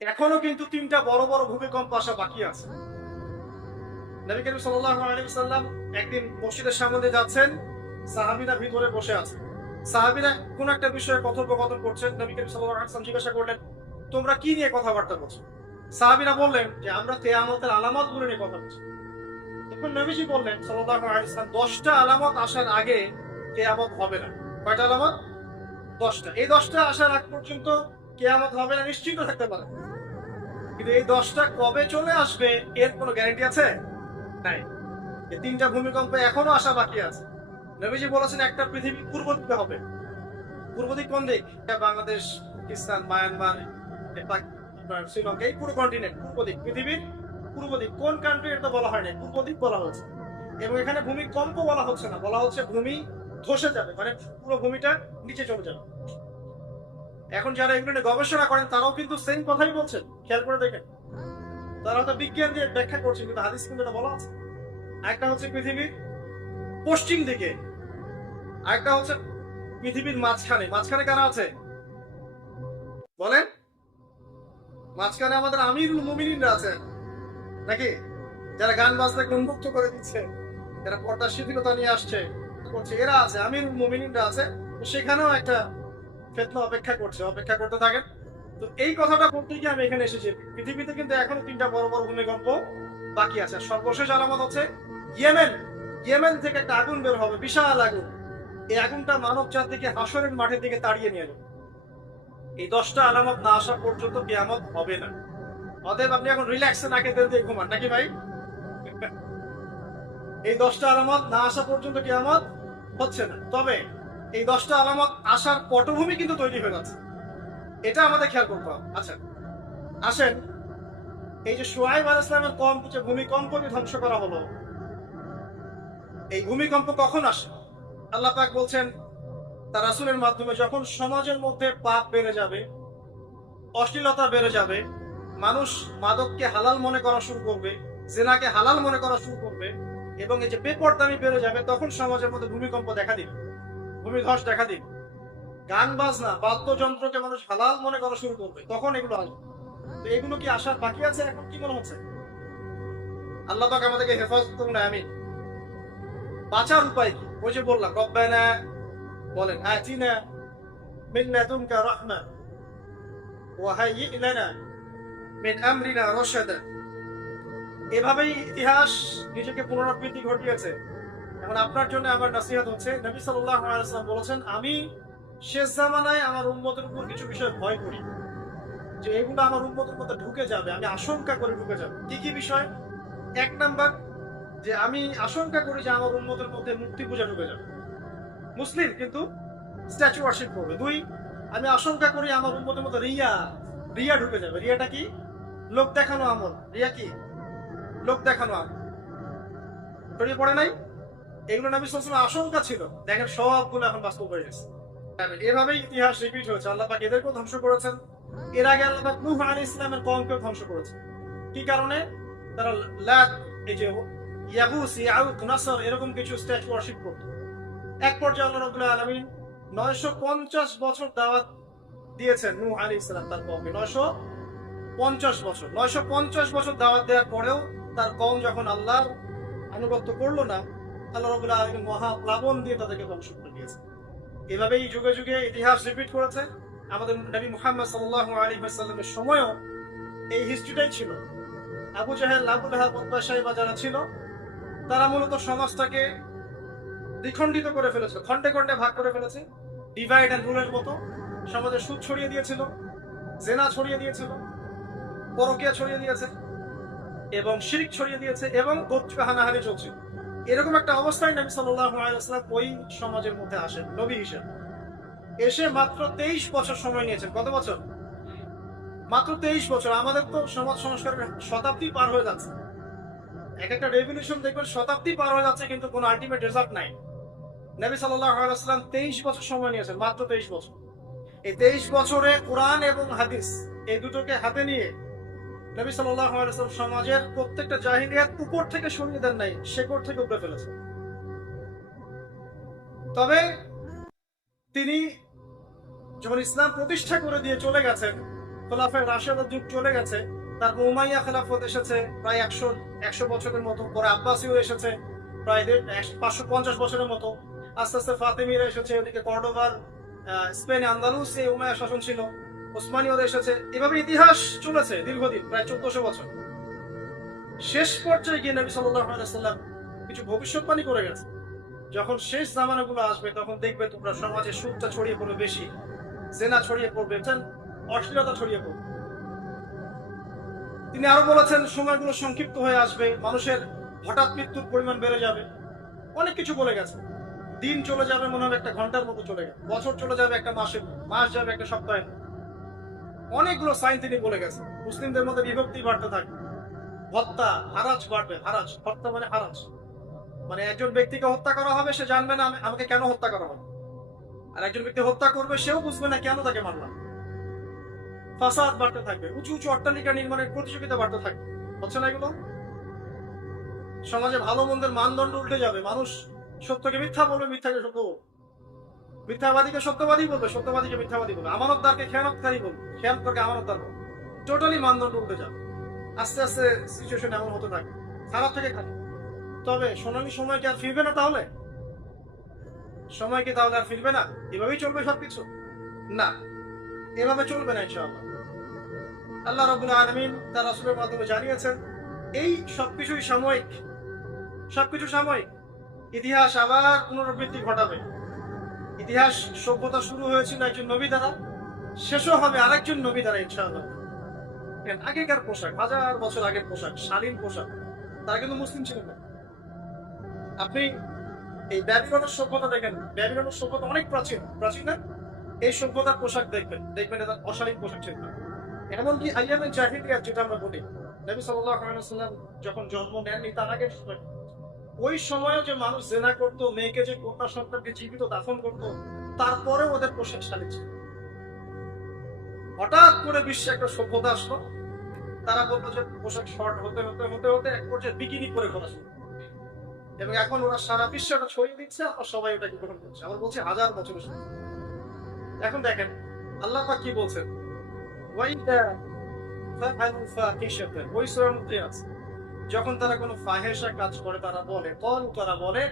এখনো কিন্তু তিনটা বড় বড় ভূমিকম্প আসা বাকি আছে। নবী করিম সাল্লাল্লাহু আলাইহি ওয়াসাল্লাম একদিন মসজিদের সামনে দিয়ে যাচ্ছেন, সাহাবীরা ভিতরে বসে আছে। সাহাবীরা কোন একটা বিষয়ে কথোপকথন করছেন। নবী করিম সাল্লাল্লাহু আলাইহি ওয়াসাল্লাম জিজ্ঞাসা করলেন, তোমরা কি নিয়ে কথাবার্তা বলছো? সাহাবীরা বললেন যে আমরা কিয়ামতের আলামতগুলো নিয়ে কথা বলছি। তখন নবীজি বললেন সাল্লাল্লাহু আলাইহি ওয়াসাল্লাম, 10টা আলামত আসার আগে কিয়ামত হবে না। কয়টা আলামত? 10টা। এই 10টা আসার আগ পর্যন্ত কিয়ামত হবে না নিশ্চিত থাকতে পারে, কিন্তু এই 10টা কবে চলে আসবে এর কোনো গ্যারান্টি আছে? নাই। এই তিনটা ভূমিকম্প এখনো আসা বাকি আছে। নবীজি বলেছেন একটা পৃথিবী পূর্ব দিকে হবে। পূর্ব দিক কোন দিক? বাংলাদেশ, পাকিস্তান, মায়ানমার, শ্রীলঙ্কা, এই পুরো কন্টিনেন্ট পূর্ব দিক, পৃথিবীর পূর্ব দিক। কোন কান্ট্রি এটা বলা হয় না, পূর্ব দিক বলা হচ্ছে। এবং এখানে ভূমিকম্প বলা হচ্ছে না, বলা হচ্ছে ভূমি ধসে যাবে, মানে পুরো ভূমিটা নিচে চলে যাবে। এখন যারা এগুলো নিয়ে গবেষণা করেন তারাও কিন্তু সেম কথাই বলছেন, খেয়াল করে দেখেন। তারা তো বিজ্ঞান দিয়ে ব্যাখ্যা করছে, কিন্তু হাদিস কিন্তু এটা বলা আছে। একটা হচ্ছে পৃথিবীর পশ্চিম দিকে, আরেকটা হচ্ছে পৃথিবীর মাঝখানে। মাঝখানে কারা আছে বলেন? মাঝখানে আমাদের আমিরুল মুমিনিনরা আছে নাকি? যারা গান বাজনাকে উন্মুক্ত করে দিচ্ছে, যারা পর্দার শিথিলতা নিয়ে আসছে করছে, এরা আছে, আমিরুল মুমিনিনরা আছে। তো সেখানেও একটা ফেতনা অপেক্ষা করছে, অপেক্ষা করতে থাকেন। তো এই কথাটা বলতে গিয়ে আমি এখানে এসেছি। পৃথিবীতে কিন্তু এখনো তিনটা বড় বড় ভূমিকম্প বাকি আছে। সর্বশেষ আলামত হচ্ছে ইয়েমেন। ইয়েমেন থেকে একটা আগুন বের হবে, বিশাল আগুন। এই আগুনটা মানব জাতিকে হাসরের মাঠের দিকে তাড়িয়ে নিয়ে যাবে। এই 10টা আলামত না আসা পর্যন্ত কিয়ামত হবে না। অতএব আপনি এখন রিল্যাক্সে নাকে তেল দিয়ে ঘুমান নাকি ভাই? এই 10টা আলামত না আসা পর্যন্ত কিয়ামত হচ্ছে না। তবে এই 10টা আলামত আসার পটভূমি কিন্তু তৈরি হয়ে যাচ্ছে, এটা আমাদের খেয়াল করতে হবে। আচ্ছা আসেন, এই যে শুআয়ব আলাইহিস সালামের কওম যে ভূমিকম্পকে ধ্বংস করা হলো, এই ভূমিকম্প কখন আসে? আল্লাহ পাক বলছেন তার রাসূলের মাধ্যমে, যখন সমাজের মধ্যে পাপ বেড়ে যাবে, অশ্লীলতা বেড়ে যাবে, মানুষ মাদককে হালাল মনে করা শুরু করবে, জেনাকে হালাল মনে করা শুরু করবে, এবং এই যে বেপরদামি বেড়ে যাবে, তখন সমাজের মধ্যে ভূমিকম্প দেখা দিবে, ভূমিধস দেখা দিবে। গান বাজনা বাদ্যযন্ত্রকে মানুষ হালাল মনে করা শুরু করবে, তখন এগুলো আসবে। তো এগুলো কি আসার বাকি আছে? এখন কি মনে হচ্ছে? আল্লাহ পাক আমাদেরকে হেফাজত করুন, আমিন। বাঁচার উপায় কি? ওই যে বললাম, রব্বানা, বলেন আতিনা মিন লাদুনকা রাহমা ওয়া হাইয়্ লানা মিন আমরিনা রাশাদা। এভাবেই ইতিহাস নিজেকে পুনরাবৃত্তি ঘটিয়েছে। এখন আপনার জন্য আমার নসিহত হচ্ছে, নবী সাল্লাল্লাহু আলাইহি ওয়াসাল্লাম বলেছেন, আমি শেষ জামানায় আমার উম্মতের উপর কিছু বিষয় ভয় করি, যে এগুলো আমার উম্মতের মধ্যে ঢুকে যাবে, আমি আশঙ্কা করে ঢুকে যাবে। কি কি বিষয়? এক নাম্বার, যে আমি আশঙ্কা করি যে আমার উম্মতের মধ্যে মূর্তি পূজা ঢুকে যাবে, মুসলিম কিন্তু স্ট্যাচু ওয়ার্শিপ করবে। দুই, আমি আশঙ্কা করি আমার উম্মতের মধ্যে রিয়া, রিয়া ঢুকে যাবে। রিয়াটা কি? লোক দেখানো আমল। রিয়া কি? লোক দেখানো আমল। ছড়িয়ে পড়ে নাই? এগুলো নবী সাল্লাল্লাহু আলাইহি ওয়াসাল্লামের আশঙ্কা ছিল, দেখেন সবগুলো এখন বাস্তব হয়ে গেছে। এভাবেই ইতিহাস রিপিট হয়েছে। আল্লাহ পাক এদেরকেও ধ্বংস করেছেন। এর আগে আল্লাহ পাক নূহ আলাইহিস সালামের কওমকেও ধ্বংস করেছেন। কি কারণে? তারা লাত, এই যে ইয়াগুস, ইয়াউক, নাসর, এরকম কিছু স্ট্যাচু ওয়ার্শিপ করত। এক পর্যায়ে আল্লাহ রাব্বুল আলামিন 950 বছর দাওয়াত দিয়েছেন নূহ আলাইহিস সালাম তার কওমকে। 950 বছর দাওয়াত দেওয়ার পরেও তার কওম যখন আল্লাহর আনুগত্য করলো না, আল্লাহ রাব্বুল আলামিন মহা প্লাবন দিয়ে তাদেরকে ধ্বংস করে দিয়েছে। এভাবেই যুগে যুগে ইতিহাস রিপিট করেছে। আমাদের নবী মুহাম্মদ সাল্লাল্লাহু আলাইহি ওয়াসাল্লামের সময়ও এই হিস্ট্রিটাই ছিল। আবু জাহেল, আবু লাহাব, উতবা, শাইবা যারা ছিল, তারা মূলত সমাজটাকে দ্বিখণ্ডিত করে ফেলেছে, খন্ডে খন্ডে ভাগ করে ফেলেছে, ডিভাইড অ্যান্ড রুলের মতো। সমাজে সুদ ছড়িয়ে দিয়েছিল, জেনা ছড়িয়ে দিয়েছিল, পরকিয়া ছড়িয়ে দিয়েছে, এবং শিরক ছড়িয়ে দিয়েছে, এবং গোত্র হানাহানি চলছিল। এরকম একটা অবস্থায় নবী সাল্লাল্লাহু আলাইহি ওয়াসাল্লাম ওই সমাজের মধ্যে আসেন নবী হিসেবে। এসে মাত্র 23 বছর সময় নিয়েছেন। কত বছর? মাত্র 23 বছর। আমাদের তো সমাজ সংস্কারের শতাব্দী পার হয়ে যাচ্ছে। এক একটা রেভলিউশন দেখবেন শতাব্দী পার হয়ে যাচ্ছে, কিন্তু কোনো আলটিমেট রেজাল্ট নাই। নবী সাল্লাল্লাহু আলাইহি ওয়াসাল্লাম 23 বছর সময় নিয়েছেন, মাত্র 23 বছর। এই 23 বছরে কোরআন এবং হাদিস এই দুটোকে হাতে নিয়ে নবী সাল্লাল্লাহু আলাইহি ওয়াসাল্লাম সমাজের প্রত্যেকটা জাহিলিয়াত উপর থেকে সরিয়ে দেন নাই, শেকড় থেকে উপড়ে ফেলেছেন। তবে তিনি যখন ইসলাম প্রতিষ্ঠা করে দিয়ে চলে গেছেন, খোলাফায়ে রাশিদার যুগ চলে গেছে, তারপর উমাইয়া খেলাফত এসেছে প্রায় 100 বছরের মতো, পরে আব্বাসীয় এসেছে প্রায় 550 বছরের মতো, আস্তে আস্তে ফাতেমিরা এসেছে, ওদিকে কর্ডোবার স্পেনে আন্দালুস এই উমাইয়া শাসন ছিল, ওসমানীয়রা এসেছে, এভাবে ইতিহাস চলেছে দীর্ঘদিন, প্রায় 1400 বছর। শেষ পর্যায়ে গিয়ে নবী সাল্লাল্লাহু আলাইহি ওয়াসাল্লাম কিছু ভবিষ্যৎবাণী করে গেছে, যখন শেষ জামানাগুলো আসবে তখন দেখবে তোমরা সমাজে সুদটা ছড়িয়ে পড়বে বেশি, জেনা ছড়িয়ে পড়বে, অশ্লীলতা ছড়িয়ে পড়বে। তিনি আরো বলেছেন সময়গুলো সংক্ষিপ্ত হয়ে আসবে, মানুষের হঠাৎ মৃত্যুর পরিমাণ বেড়ে যাবে, অনেক কিছু বলে গেছে। দিন চলে যাবে মনে হবে একটা ঘন্টার মতো চলে গেছে, বছর চলে যাবে একটা মাসের, মাস যাবে একটা সপ্তাহের। অনেকগুলো সাইন তিনি বলে গেছেন। মুসলিমদের মধ্যে বিভক্তি বাড়তে থাকবে, হত্যা হারাজ বাড়বে। হারাজ, হত্যা মানে হারাজ, মানে একজন ব্যক্তিকে হত্যা করা হবে, সে জানবে না আমাকে কেন হত্যা করা হবে, আর একজন ব্যক্তি হত্যা করবে, সেও বুঝবে না কেন তাকে মারলাম। ফাসাদ বাড়তে থাকবে, উঁচু উঁচু অট্টালিকা নির্মাণের প্রতিযোগিতা বাড়তে থাকবে। হচ্ছে না এগুলো? সমাজে ভালো মন্দের মানদণ্ড উল্টে যাবে, মানুষ সত্যকে মিথ্যা বলবে, মিথ্যাকে সত্য বলবে, মিথ্যাবাদীকে সত্যবাদী বলবে, সত্যবাদীকে মিথ্যাবাদী বলবে, আমানতদারকে খেয়ানতকারী বলবে, খেয়ানতদারকে আমানতদার বলবে। টোটালি মানদণ্ড উল্টে যাবে। আস্তে আস্তে সিচুয়েশন এমন হতে থাকে, খারাপ থেকে খারাপ। তবে সোনালী সময় কি আর ফিরবে না? তাহলে সময় কি তাহলে আর ফিরবে না? এভাবেই চলবে সবকিছু? না, এভাবে চলবে না ইনশাআল্লাহ। আল্লাহ রাব্বুল আলামিন তার রাসূলের মাধ্যমে জানিয়েছেন এই সবকিছুই সাময়িক, সবকিছু সাময়িক। ইতিহাস আবার পুনরাবৃত্তি ঘটাবে। ইতিহাস সভ্যতা শুরু হয়েছিল একজন নবী দ্বারা, শেষও হবে আরেকজন নবী দ্বারা ইনশাআল্লাহ। আগেকার পোশাক, 1000 বছর আগের পোশাক, শালীন পোশাক, তারা কিন্তু মুসলিম ছিল না। আপনি এই ব্যাবিলনের সভ্যতা দেখেন, ব্যাবিলনের সভ্যতা অনেক প্রাচীন, প্রাচীন না? এই সভ্যতার পোশাক দেখবেন, দেখবেন এটা অশালীন পোশাক ছিল না। এমনকি আইয়ামে জাহিলিয়াত যেটা আমরা বলি, নবী সাল্লাল্লাহু আলাইহি ওয়াসাল্লাম যখন জন্ম নেননি তার আগের সময়, ওই সময়ও যে মানুষ জেনা করতো, মেয়েকে যে কন্যা সন্তানকে জীবিত দাফন করতো, তারপরে ওদের পোশাক শালীন ছিল। হঠাৎ করে বিশ্বে একটা সভ্যতা আসলো, তারা বলতো যে পোশাক শর্ট হতে হতে হতে হতে এক পর্যায়ে বিকিনি পরে ঘোরা শুরু, এবং এখন ওরা সারা বিশ্বে ওটা ছড়িয়ে দিচ্ছে, আর সবাই ওটাকে গ্রহণ করছে। আবার বলছে 1000 বছরের সময়। এখন দেখেন আল্লাহ পাক কি বলছেন, ওই সূরার মধ্যে আছে, যখন তারা কোনো ফাহেশা কাজ করে তারা বলে, তারা বলে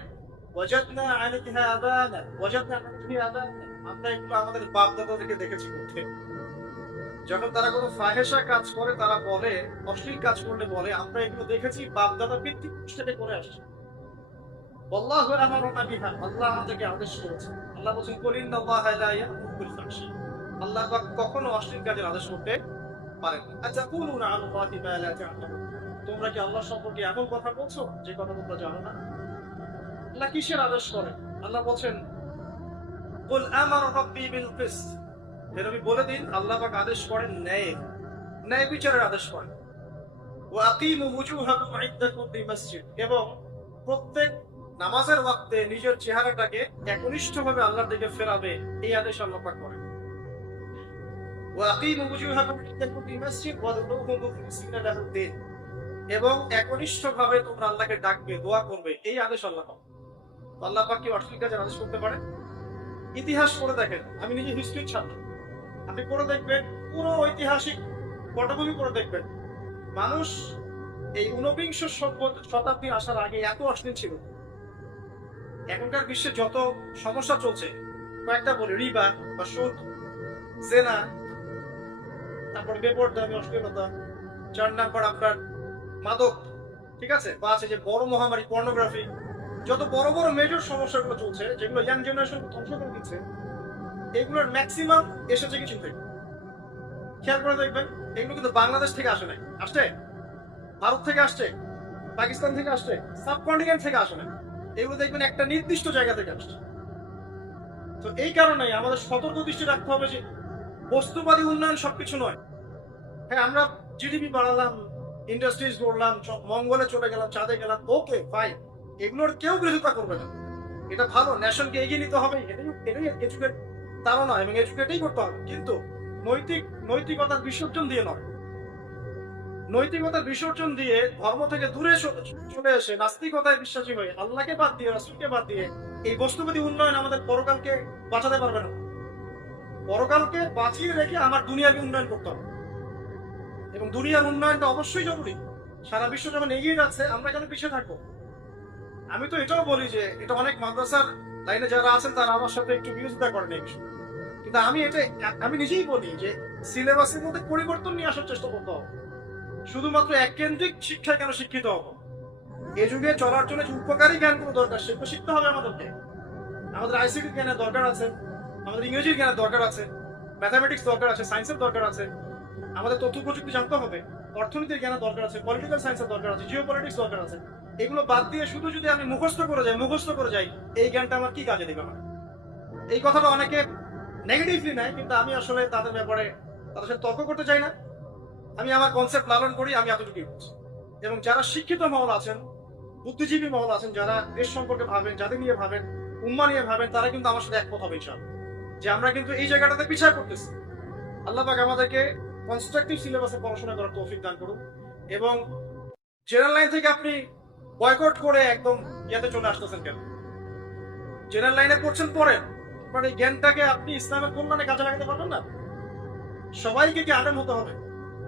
ওয়াজাদনা আলাইহা আবানা, ওয়াজাদনা আলাইহা আবানা, আমরা এগুলো আমাদের বাপ দাদাদেরকে দেখেছি করতে। যখন তারা কোনো ফাহেশা কাজ করে তারা বলে, অশ্লীল কাজ করলে বলে আমরা এগুলো দেখেছি বাপ দাদা পিতৃপুরুষ থেকে করে আসছে। আল্লাহু আমারুনা বিহা, আল্লাহ আমাদেরকে আদেশ করেছে। আল্লাহ বলেন কুল ইন্নাল্লাহা লা ইয়া'মুরু বিল ফাহশা, আল্লাহ পাক কখনো অশ্লীল কাজের আদেশ করতে পারেন না। আচ্ছা, কুলুনা আলাল্লাহি মা লা তা'লামুন, তোমরা কি আল্লাহ সম্পর্কে এমন কথা বলছো যে কথা তোমরা জানো না? আল্লাহ কিসের আদেশ করেন? আল্লাহ বলেন কুল আমারা রাব্বি বিল কিসত, নবী বলে দিন আল্লাহ পাক আদেশ করেন ন্যায়, ন্যায় বিচারের আদেশ করেন। ওয়া আকিমু ওয়ুজুহাকুম ইনদা কুল্লি মসজিদ, এবং প্রত্যেক নামাজের ওয়াক্তে নিজের চেহারাটাকে একনিষ্ঠভাবে আল্লাহর দিকে ফেরাবে, এই আদেশ আল্লাহ পাক করেন। ওয়া আকিমু ওয়ুজুহাকুম ইনদা কুল্লি মসজিদ ওয়াদউহু মুখলিসিনা লাহুদ্দিন, এবং একনিষ্ঠভাবে তোমরা আল্লাহকে ডাকবে, দোয়া করবে, এই আদেশ আল্লাহ পাক। আল্লাহ পাক কি অশ্লীল কাজের আদেশ করতে পারে? ইতিহাস পড়ে দেখেন, আমি নিজে হিস্ট্রির ছাত্র, আপনি পড়ে দেখবেন, পুরো ঐতিহাসিক পটভূমি পড়ে দেখবেন, মানুষ এই ঊনবিংশ শতাব্দী আসার আগে এত অশ্লীল ছিল। এখনকার বিশ্বে যত সমস্যা চলছে, কয়েকটা বলি, রিবা বা সুদ, জেনা, তারপর বেপরদামি অশ্লীলতা, 4 নাম্বার আপনার মাদক, ঠিক আছে, বা আছে যে বড় মহামারী পর্নোগ্রাফি, যত বড় বড় মেজর সমস্যাগুলো চলছে যেগুলো ইয়াং জেনারেশন ধ্বংস করে দিচ্ছে, এগুলোর ম্যাক্সিমাম এসেছে কিছু থেকে। খেয়াল করে দেখবেন, এগুলো কিন্তু বাংলাদেশ থেকে আসে নাই, আসছে ভারত থেকে আসছে, পাকিস্তান থেকে আসছে, সাবকন্টিনেন্ট থেকে আসে না, এগুলো দেখবেন একটা নির্দিষ্ট জায়গা থেকে আসছে। তো এই কারণে আমাদের সতর্ক দৃষ্টি রাখতে হবে যে বস্তুবাদী উন্নয়ন সবকিছু নয়। হ্যাঁ, আমরা জিডিপি বাড়ালাম, ইন্ডাস্ট্রিজ গড়লাম, মঙ্গলে চলে গেলাম, চাঁদে গেলাম, ওকে ফাইন, এগুলোর কেউ বিরোধিতা করবে না, এটা ভালো, নেশনকে এগিয়ে নিতে হবে, এটাই এডুকেট, তারও নয়, এবং এডুকেটেই করতে হবে, কিন্তু নৈতিকতার বিসর্জন দিয়ে নয়। নৈতিকতার বিসর্জন দিয়ে ধর্ম থেকে দূরে চলে এসে নাস্তিকতায় বিশ্বাসী হয়ে আল্লাহকে বাদ দিয়ে, রাসূলকে বাদ দিয়ে এই বস্তুবাদী উন্নয়ন আমাদের পরকালকে বাঁচাতে পারবে না। পরকালকে বাঁচিয়ে রেখে আমার দুনিয়াকে উন্নয়ন করতে হবে। এবং দুনিয়ার উন্নয়নটা অবশ্যই জরুরি। সারা বিশ্ব যখন এগিয়ে যাচ্ছে, আমরা কেন পিছিয়ে থাকবো? আমি তো এটাও বলি যে এটা অনেক মাদ্রাসার লাইনে যারা আছেন তারা আমার সাথে একটু বিরোধিতা করেন এই বিষয়ে, কিন্তু আমি নিজেই বলি যে সিলেবাসের মধ্যে পরিবর্তন নিয়ে আসার চেষ্টা করতে হবে। শুধুমাত্র এককেন্দ্রিক শিক্ষায় কেন শিক্ষিত হবো? এই যুগে চলার জন্য যে উপকারী জ্ঞানগুলো দরকার সেগুলো শিখতে হবে আমাদেরকে। আমাদের আইসিটি জ্ঞানের দরকার আছে, আমাদের ইংরেজির জ্ঞানের দরকার আছে, ম্যাথামেটিক্স দরকার আছে, সায়েন্সের দরকার আছে, আমাদের তথ্য প্রযুক্তি জানতে হবে, অর্থনীতির জ্ঞানের দরকার আছে, পলিটিক্যাল সায়েন্সের দরকার আছে, জিও পলিটিক্স দরকার আছে। এগুলো বাদ দিয়ে শুধু যদি আমি মুখস্থ করে যাই, এই জ্ঞানটা আমার কি কাজে দেবে? আমার এই কথাটা অনেকে নেগেটিভলি নেয়, কিন্তু আমি আসলে তাদের ব্যাপারে তাদের সাথে তর্ক করতে চাই না। আমি আমার কনসেপ্ট লালন করি, আমি এতটুকুই বলছি। এবং যারা শিক্ষিত মহল আছেন, বুদ্ধিজীবী মহল আছেন, যারা দেশ সম্পর্কে ভাবেন, জাতি নিয়ে ভাবেন, উম্মা নিয়ে ভাবেন, তারা কিন্তু আমার সাথে একমত হবে ইনশাআল্লাহ যে আমরা কিন্তু এই জায়গাটাতে পিছিয়ে পড়তেছি। আল্লাহ পাক আমাদেরকে কনস্ট্রাকটিভ সিলেবাসে পড়াশোনা করার তৌফিক দান করুন, এবং জেনারেল লাইন থেকে আপনি বয়কট করে একদম ইয়াতে চলে আসতেছেন কেন? জেনারেল লাইনে পড়ছেন, পড়েন, মানে জ্ঞানটাকে আপনি ইসলামের কল্যাণে কাজে লাগাতে পারবেন না? সবাইকে কি আলেম হতে হবে?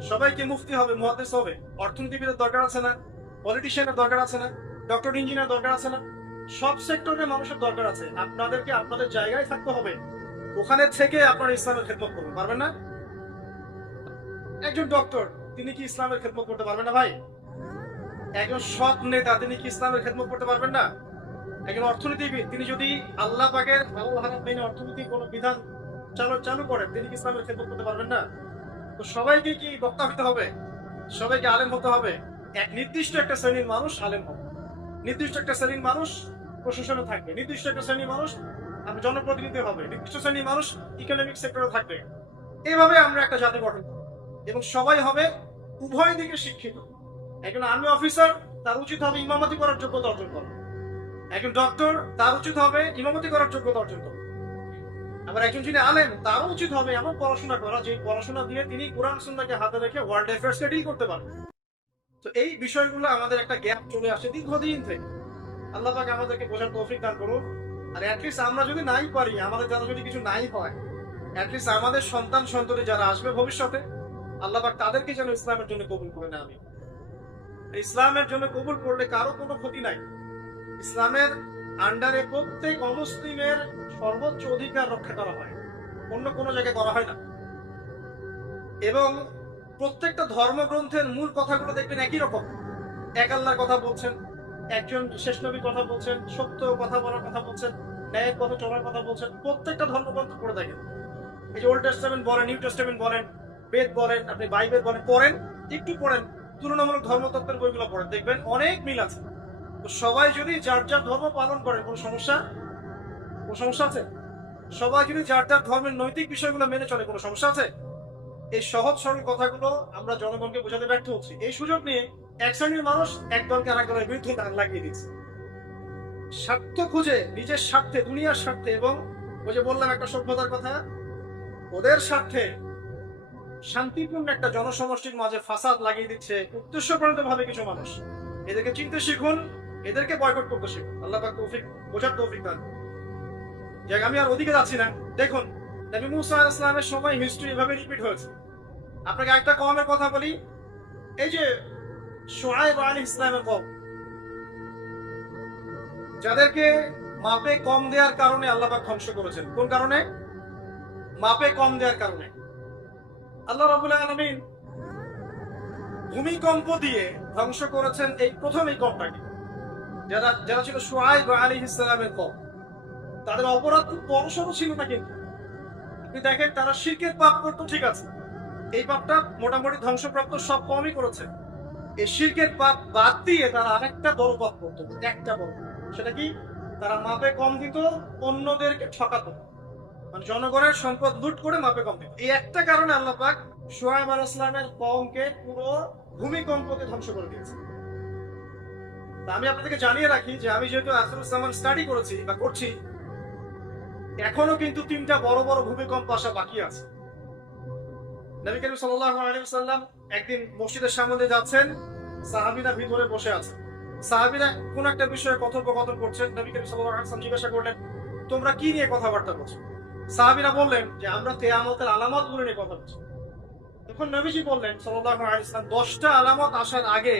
সবাইকে মুফতি হবে, মুহাদ্দিস হবে? অর্থনীতিবিদের দরকার আছে না? পলিটিশিয়ানের দরকার আছে না? ডক্টর ইঞ্জিনিয়ার দরকার আছে না? সব সেক্টরের মানুষের দরকার আছে। আপনাদেরকে আপনাদের জায়গায় থাকতে হবে, ওখানে থেকে আপনারা ইসলামের খেদমত করবেন, পারবেন না? একজন ডক্টর, তিনি কি ইসলামের খেদমত করতে পারবেন না ভাই? একজন সৎ নেতা, তিনি কি ইসলামের খেদমত করতে পারবেন না? একজন অর্থনীতিবিদ, তিনি যদি আল্লাহ পাকের হালাল হারাম মেনে অর্থনৈতিক কোনো বিধান চালু করেন, তিনি কি ইসলামের খেদমত করতে পারবেন না? তো সবাইকে কি বক্তা হতে হবে? সবাইকে আলেম হতে হবে? এক নির্দিষ্ট একটা শ্রেণীর মানুষ আলেম হবে, নির্দিষ্ট একটা শ্রেণীর মানুষ প্রশাসনে থাকবে, নির্দিষ্ট একটা শ্রেণীর মানুষ জনপ্রতিনিধি হবে, নির্দিষ্ট শ্রেণীর মানুষ ইকোনমিক সেক্টরে থাকবে। এইভাবে আমরা একটা জাতি গঠন করব, এবং সবাই হবে উভয় দিকে শিক্ষিত। একজন আর্মি অফিসার, তার উচিত হবে ইমামতি করার যোগ্যতা অর্জন করা। একজন ডক্টর, তার উচিত হবে ইমামতি করার যোগ্যতা অর্জন করা। আবার একজন যিনি আলেম, তারও উচিত হবে এমন পড়াশোনা করা যে পড়াশোনা দিয়ে তিনি কোরআন সুন্নাহকে হাতে রেখে ওয়ার্ল্ড অ্যাফেয়ার্স কে ডিল করতে পারবেন। তো এই বিষয়গুলো আমাদের একটা গ্যাপ চলে আসে দীর্ঘদিন থেকে। আল্লাহ পাক আমাদেরকে বোঝার তৌফিক দান করুন। আর অ্যাটলিস্ট আমরা যদি নাই পারি, আমাদের যারা যদি কিছু নাই হয়, অ্যাটলিস্ট আমাদের সন্তান সন্ততি যারা আসবে ভবিষ্যতে, আল্লাহ পাক তাদেরকে যেন ইসলামের জন্য কবুল করে না। আমি ইসলামের জন্য কবুল করলে কারো কোনো ক্ষতি নাই। ইসলামের আন্ডারে প্রত্যেক অমুসলিমের সর্বোচ্চ অধিকার রক্ষা করা হয়, অন্য কোনো জায়গায় করা হয় না। এবং প্রত্যেকটা ধর্মগ্রন্থের মূল কথাগুলো দেখবেন একই রকম। এক আল্লাহর কথা বলছেন, একজন শেষ নবীর কথা বলছেন, সত্য কথা বলার কথা বলছেন, ন্যায়ের পথে চলার কথা বলছেন। প্রত্যেকটা ধর্মগ্রন্থ পড়ে দেখেন, এই যে ওল্ড টেস্টামেন্ট বলেন, নিউ টেস্টামেন্ট বলেন, বেদ বলেন, আপনি বাইবেল বলেন, পড়েন, একটু পড়েন, তুলনামূলক ধর্মতত্ত্বের বইগুলো পড়েন, দেখবেন অনেক মিল আছে। তো সবাই যদি যার যার ধর্ম পালন করে, কোনো সমস্যা আছে? সবাই যদি যার যার ধর্মের নৈতিক বিষয়গুলো মেনে চলে, কোনো সমস্যা আছে? এই সহজ সরল কথাগুলো আমরা জনগণকে বোঝাতে ব্যর্থ হচ্ছি। এই সুযোগ নিয়ে এক শ্রেণীর মানুষ এক দলকে আরেক দলের বিরুদ্ধে লাগিয়ে দিচ্ছে, স্বার্থ খুঁজে, নিজের স্বার্থে, দুনিয়ার স্বার্থে, এবং ওই যে বললাম একটা সভ্যতার কথা, ওদের স্বার্থে শান্তিপূর্ণ একটা জনসমষ্টির মাঝে ফাসাদ লাগিয়ে দিচ্ছে উদ্দেশ্যপ্রণীত ভাবে কিছু মানুষ। এদেরকে চিনতে শিখুন, এদেরকে বয়কট করতে শিখুন। আল্লাহ পাক তৌফিক, বোঝার তৌফিক দান। যাক, আমি আর ওদিকে যাচ্ছি না। দেখুন, নবী মুসা আলাইহিস সালামের সময় হিস্ট্রি এভাবে রিপিট হয়েছে। আপনাকে একটা কওমের কথা বলি, এই যে শুআয়ব আলাইহিস সালামের কওম, যাদেরকে মাপে কম দেওয়ার কারণে আল্লাহ পাক ধ্বংস করেছেন। কোন কারণে? মাপে কম দেওয়ার কারণে। আল্লাহ রাব্বুল আলামিন ভূমিকম্প দিয়ে ধ্বংস করেছেন এই প্রথম এই কওমটাকে, যারা ছিল শুআয়ব আলাইহিস সালামের কওম। তাদের অপরাধ খুব বড়সড় ছিল না, কিন্তু আপনি দেখেন তারা শিরকের পাপ করতো, ঠিক আছে, এই পাপটা মোটামুটি ধ্বংসপ্রাপ্ত সব কমই করেছে। এই শিরকের পাপ বাদ দিয়ে তারা আরেকটা বড় পাপ করতো, একটা বড়। সেটা কি? তারা মাপে কম দিত, অন্যদেরকে ঠকাতো, মানে জনগণের সম্পদ লুট করে মাপে কম দিত। এই একটা কারণে আল্লাহ পাক শুআয়ব আলাইহিস সালামের কওমকে পুরো ভূমিকম্পতে ধ্বংস করে দিয়েছে। আমি আপনাদেরকে জানিয়ে রাখি যে আমি যেহেতু আখিরুজ জামান স্টাডি করেছি বা করছি, এখনো কিন্তু 3টা বড় বড় ভূমিকম্প আসা বাকি আছে। নবী করিম সাল্লাল্লাহু আলাইহি ওয়াসাল্লাম একদিন মসজিদের সামনে দিয়ে যাচ্ছেন, সাহাবীরা ভিতরে বসে আছে। সাহাবীরা কোন একটা বিষয়ে কথোপকথন করছেন। নবী করিম সাল্লাল্লাহু আলাইহি ওয়াসাল্লাম জিজ্ঞাসা করলেন, তোমরা কি নিয়ে কথাবার্তা করছো? সাহাবীরা বললেন যে আমরা কিয়ামতের আলামতগুলো নিয়ে কথা বলছি। তখন নবীজি বললেন সাল্লাল্লাহু আলাইহি ওয়াসাল্লাম 10টা আলামত আসার আগে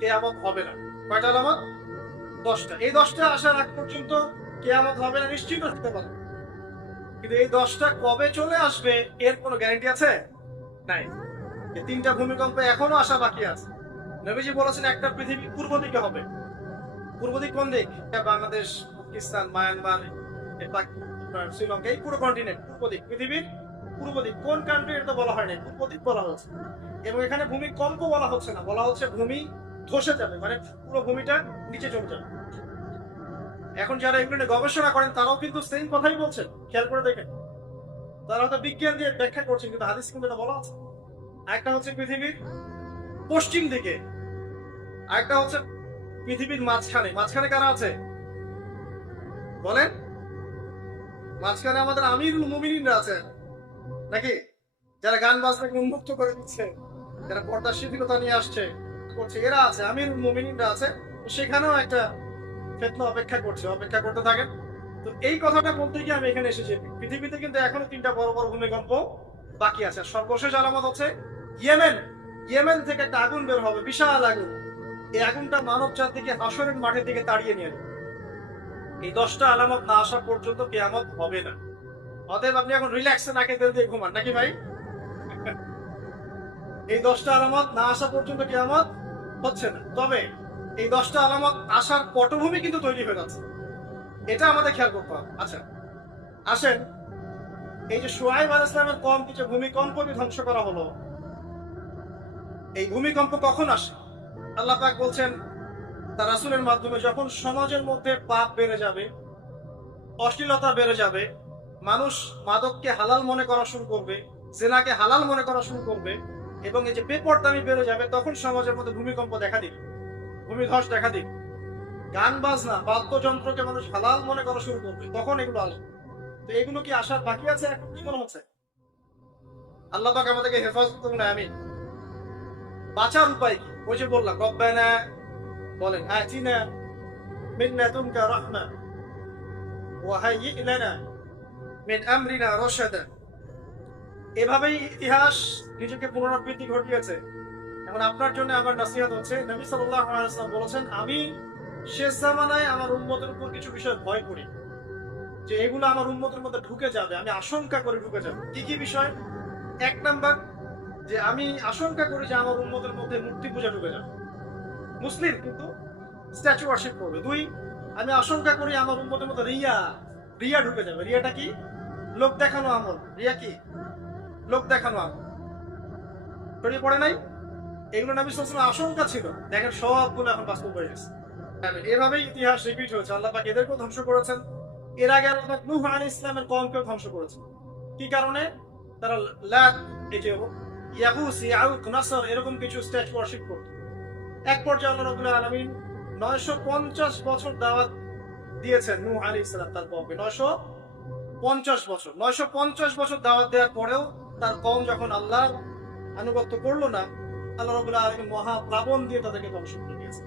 কিয়ামত হবে না। কয়টা আলামত? 10টা। এই 10টা আসার আগ পর্যন্ত কিয়ামত হবে না নিশ্চিত থাকতে পারে, কিন্তু এই 10টা কবে চলে আসবে এর কোনো গ্যারান্টি আছে? নাই। এই 3টা ভূমিকম্প এখনো আসা বাকি আছে। নবীজি বলেছেন একটা পৃথিবী পূর্ব দিকে হবে। পূর্ব দিক কোন দিক? বাংলাদেশ, পাকিস্তান, মায়ানমার, শ্রীলঙ্কা, এই পুরো কন্টিনেন্ট পূর্ব দিক, পৃথিবীর পূর্ব দিক। কোন কান্ট্রি এটা বলা হয় না, পূর্ব দিক বলা হচ্ছে। এবং এখানে ভূমিকম্প বলা হচ্ছে না, বলা হচ্ছে ভূমি ধসে যাবে, মানে পুরো ভূমিটা নিচে চলে যাবে। এখন যারা এগুলো নিয়ে গবেষণা করেন তারাও কিন্তু সেম কথাই বলছেন, খেয়াল করে দেখেন। তারা হয়তো বিজ্ঞান দিয়ে ব্যাখ্যা করছেন, কিন্তু হাদিস কিন্তু এটা বলা আছে। একটা হচ্ছে পৃথিবীর পশ্চিম দিকে, আরেকটা হচ্ছে পৃথিবীর মাঝখানে। মাঝখানে কারা আছে বলেন? মাঝখানে আমাদের আমিরুল মুমিনিনরা আছে নাকি? যারা গান বাজনাকে উন্মুক্ত করে দিচ্ছে, যারা পর্দা শিথিলতা নিয়ে আসছে করছে, এরা আছে, আমিরুল মুমিনিনরা আছে। সেখানেও একটা ফিতনা অপেক্ষা করছে, অপেক্ষা করতে থাকেন। তো এই কথাটা বলতে গিয়ে আমি এখানে এসেছি। পৃথিবীতে কিন্তু এখনো 3টা বড় বড় ভূমিকম্প বাকি আছে। সর্বশেষ আলামত হচ্ছে ইয়েমেন। ইয়েমেন থেকে একটা আগুন বের হবে, বিশাল আগুন। এই আগুনটা মানব জাতিকে হাসরের মাঠের দিকে তাড়িয়ে নিয়ে যাবে। এই 10টা আলামত না আসা পর্যন্ত কিয়ামত হবে না। অতএব আপনি এখন রিল্যাক্সে নাকে তেল দিয়ে ঘুমান নাকি ভাই? এই 10টা আলামত না আসা পর্যন্ত কিয়ামত হচ্ছে না। তবে এই 10টা আলামত আসার পটভূমি কিন্তু তৈরি হয়ে যাচ্ছে, এটা আমাদের খেয়াল করতে হবে। আচ্ছা আসেন, এই যে শুআয়ব আলাইহিস সালামের কওমকে যে ভূমিকম্প দিয়ে ধ্বংস করা হলো, এই ভূমিকম্প কখন আসে? আল্লাহ পাক বলছেন তার রাসূলের মাধ্যমে, যখন সমাজের মধ্যে পাপ বেড়ে যাবে, অশ্লীলতা বেড়ে যাবে, মানুষ মাদককে হালাল মনে করা শুরু করবে, জিনাকে হালাল মনে করা শুরু করবে, এবং এই যে বেপরদামি বেড়ে যাবে, তখন সমাজের মধ্যে ভূমিকম্প দেখা দিবে, ভূমিধস দেখা দিবে। গান বাজনা, বাদ্যযন্ত্রকে মানুষ হালাল মনে করা শুরু করবে, তখন এগুলো আসবে। তো এগুলো কি আসার বাকি আছে? এখন কি মনে হচ্ছে? আল্লাহ পাক আমাদেরকে হেফাজত করুন, আমিন। বাঁচার উপায় কি? ওই যে বললাম, রব্বানা বলেন, আতিনা মিন লাদুনকা রাহমা ওয়া হাইয়্ লানা মিন আমরিনা রাশাদা। এভাবেই ইতিহাস নিজেকে পুনরাবৃত্তি ঘটিয়েছে। এখন আপনার জন্য আমার নসিহত হচ্ছে, নবী সাল্লাল্লাহু আলাইহি ওয়াসাল্লাম বলেছেন, আমি শেষ জামানায় আমার উম্মতের উপর কিছু বিষয় ভয় করি, যে এগুলো আমার উম্মতের মধ্যে ঢুকে যাবে, আমি আশঙ্কা করে ঢুকে যাবে। কি কি বিষয়? 1 নাম্বার, যে আমি আশঙ্কা করি যে আমার উম্মতের মধ্যে মূর্তি পূজা ঢুকে যাবে, মুসলিম কিন্তু স্ট্যাচু ওয়ার্শিপ করবে। 2, আমি আশঙ্কা করি আমার উম্মতের মধ্যে রিয়া রিয়া ঢুকে যাবে। রিয়াটা কি? লোক দেখানো আমল। রিয়া কি? লোক দেখানো আমল। ছড়িয়ে পড়ে নাই? এগুলো নবী সাল্লাল্লাহু আলাইহি ওয়াসাল্লামের আশঙ্কা ছিল, দেখেন সবগুলো এখন বাস্তব হয়ে গেছে। এভাবেই ইতিহাস রিপিট হয়েছে। আল্লাহ পাক এদেরকেও ধ্বংস করেছেন। এর আগে আল্লাহ পাক নূহ আলাইহিস সালামের কওমকেও ধ্বংস করেছেন। কি কারণে? তারা লাত, এই যে ইয়াগুস, ইয়াউক, নাসর, এরকম কিছু স্ট্যাচু ওয়ার্শিপ করত। এক পর্যায়ে আল্লাহ রাব্বুল আলামিন 950 বছর দাওয়াত দিয়েছেন নূহ আলাইহিস সালাম তার কওমকে। 950 বছর দাওয়াত দেওয়ার পরেও তার কওম যখন আল্লাহর আনুগত্য করলো না, আল্লাহ রাব্বুল আলামিন মহা প্লাবন দিয়ে তাদেরকে ধ্বংস করে দিয়েছে।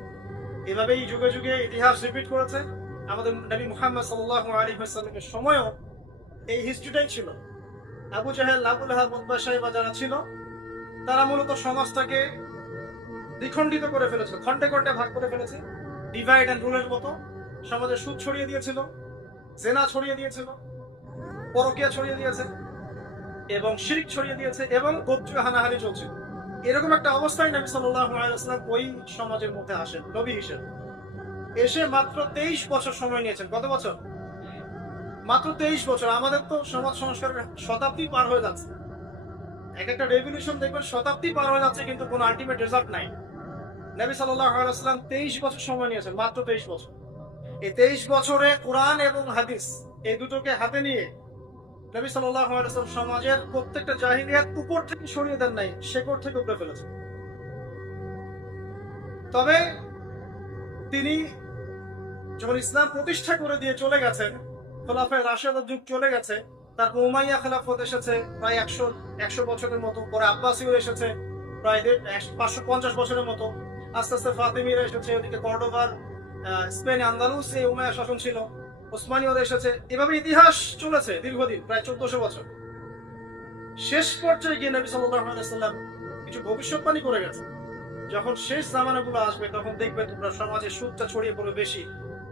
এভাবেই যুগে যুগে ইতিহাস রিপিট করেছে। আমাদের নবী মুহাম্মদ সাল্লাল্লাহু আলাইহি ওয়াসাল্লামের সময়ও এই হিস্ট্রিটাই ছিল। আবু জাহেল, আবু লাহাব, উতবা, শাইবা যারা ছিল, তারা মূলত সমাজটাকে দ্বিখণ্ডিত করে ফেলেছে, খণ্ডে খণ্ডে ভাগ করে ফেলেছে। ডিভাইড অ্যান্ড রুলের মতো সমাজে সুদ ছড়িয়ে দিয়েছিল, জেনা ছড়িয়ে দিয়েছিল, পরকীয়া ছড়িয়ে দিয়েছে, এবং শিরক ছড়িয়ে দিয়েছে, এবং গোত্রীয় হানাহানি চলছিল। এরকম একটা অবস্থায় নবী সাল্লাল্লাহু আলাইহি ওয়াসাল্লাম ওই সমাজের মধ্যে আসেন নবী হিসেবে। এসে মাত্র 23 বছর সময় নিয়েছেন। কত বছর? মাত্র 23 বছর। আমাদের তো সমাজ সংস্কারের শতাব্দী পার হয়ে যাচ্ছে। এক একটা রেভলিউশন দেখবেন শতাব্দী পার হয়ে যাচ্ছে, কিন্তু কোনো আলটিমেট রেজাল্ট নাই। নবী সাল্লাল্লাহু আলাইহি ওয়াসাল্লাম 23 বছর সময় নিয়েছেন, মাত্র 23 বছর। এই 23 বছরে কোরআন এবং হাদিস এই দুটোকে হাতে নিয়ে নবী সাল্লাল্লাহু আলাইহি ওয়াসাল্লাম সমাজের প্রত্যেকটা জাহিলিয়াত উপর থেকে সরিয়ে দেন নাই, শেকড় থেকে উপড়ে ফেলেছেন। তবে তিনি যখন ইসলাম প্রতিষ্ঠা করে দিয়ে চলে গেছেন, খোলাফায়ে রাশেদার যুগ চলে গেছে, তারপর উমাইয়া খেলাফত এসেছে প্রায় 100 বছরের মতো, পরে আব্বাসীয় এসেছে প্রায় 550 বছরের মতো, আস্তে আস্তে ফাতিমিরা এসেছে, ওদিকে কর্ডোবার, স্পেন, আন্দালুস এই উমাইয়া শাসন ছিল, ওসমানীয়রা এসেছে। এভাবে ইতিহাস চলেছে দীর্ঘদিন, প্রায় 1400 বছর। শেষ পর্যায়ে গিয়ে নবী সাল্লাল্লাহু আলাইহি ওয়াসাল্লাম কিছু ভবিষ্যৎবাণী করে গেছে, যখন শেষ জামানাগুলো আসবে তখন দেখবে তোমরা সমাজে সুদটা ছড়িয়ে পড়বে বেশি,